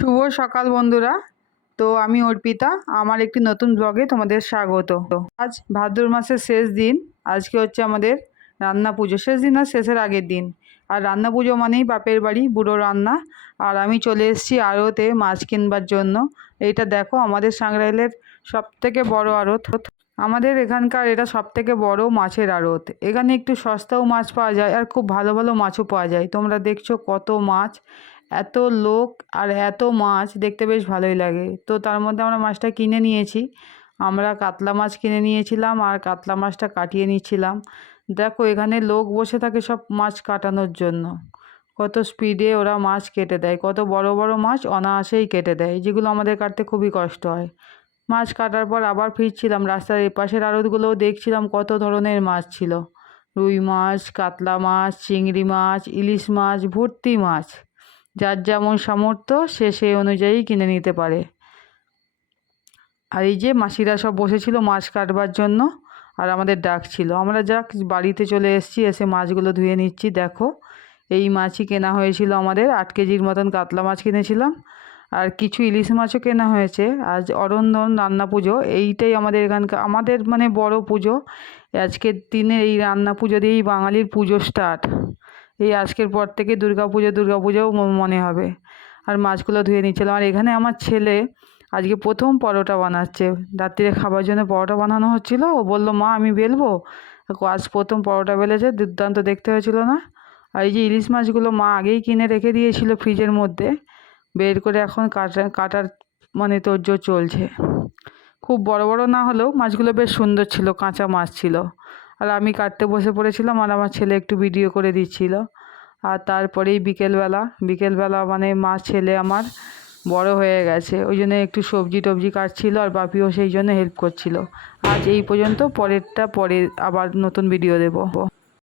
শুভ সকাল বন্ধুরা। তো আমি অর্পিতা, আমার একটি নতুন ব্লগে তোমাদের স্বাগত। আজ ভাদ্র মাসের শেষ দিন। আজকে হচ্ছে আমাদের রান্না পুজো, শেষ দিন আর শেষের আগের দিন। আর রান্না পুজো মানেই বাপের বাড়ি বুড়ো রান্না। আর আমি চলে এসেছি আড়তে মাছ কিনবার জন্য। এইটা দেখো, আমাদের সাংরাইলের সবথেকে বড় আড়ত। আমাদের এখানকার এটা সবথেকে বড় মাছের আড়ত। এখানে একটু সস্তাও মাছ পাওয়া যায় আর খুব ভালো ভালো মাছও পাওয়া যায়। তোমরা দেখছো কত মাছ, এত লোক আর এত মাছ, দেখতে বেশ ভালোই লাগে। তো তার মধ্যে আমরা মাছটা কিনে নিয়েছি। আমরা কাতলা মাছ কিনে নিয়েছিলাম আর কাতলা মাছটা কাটিয়ে নিচ্ছিলাম। দেখো এখানে লোক বসে থাকে সব মাছ কাটানোর জন্য। কত স্পিডে ওরা মাছ কেটে দেয়, কত বড় বড় মাছ অনায়াসেই কেটে দেয়, যেগুলো আমাদের কাটতে খুবই কষ্ট হয়। মাছ কাটার পর আবার ফিরছিলাম, রাস্তার এপাশের আড়তগুলোও দেখছিলাম কত ধরনের মাছ ছিল। রুই মাছ, কাতলা মাছ, চিংড়ি মাছ, ইলিশ মাছ, ভর্তি মাছ। যার যেমন সামর্থ্য সে সেই অনুযায়ী কিনে নিতে পারে। আর এই যে মাসিরা সব বসেছিল মাছ কাটবার জন্য, আর আমাদের ডাকছিল। আমরা যাক বাড়িতে চলে এসেছি, এসে মাছগুলো ধুয়ে নিচ্ছি। দেখো এই মাছই কেনা হয়েছিল আমাদের, 8 কেজির মতন কাতলা মাছ কিনেছিলাম। আর কিছু ইলিশ মাছও কেনা হয়েছে। আজ অরন্ধন রান্না পুজো, এইটাই আমাদের এখানকার, আমাদের মানে বড় পুজো। আজকের দিনে এই রান্না পুজো দিয়েই বাঙালির পুজো স্টার্ট। এই আজকের পর থেকে দুর্গাপুজোও মনে হবে। আর মাছগুলো ধুয়ে নিচ্ছিলাম। আর এখানে আমার ছেলে আজকে প্রথম পরোটা বানাচ্ছে। রাত্রিরে খাবার জন্য পরোটা বানানো হচ্ছিল। ও বললো, মা আমি বেলবো। আজ প্রথম পরোটা বেলেছে, দুর্দান্ত দেখতে হয়েছিল না? আর এই যে ইলিশ মাছগুলো মা আগেই কিনে রেখে দিয়েছিল ফ্রিজের মধ্যে, বের করে এখন কাটার মানে তোড়জোড় চলছে। খুব বড় বড় না হলেও মাছগুলো বেশ সুন্দর ছিল, কাঁচা মাছ ছিল। আর আমি কাটতে বসে পড়েছিলাম আর আমার ছেলে একটু ভিডিও করে দিচ্ছিল। আর তারপরেই বিকেলবেলা মানে মা ছেলে আমার বড় হয়ে গেছে, ওই জন্য একটু সবজি টবজি কাটছিল আর বাপিও সেই জন্য হেল্প করছিল। আজ এই পর্যন্ত, পরে আবার নতুন ভিডিও দেব।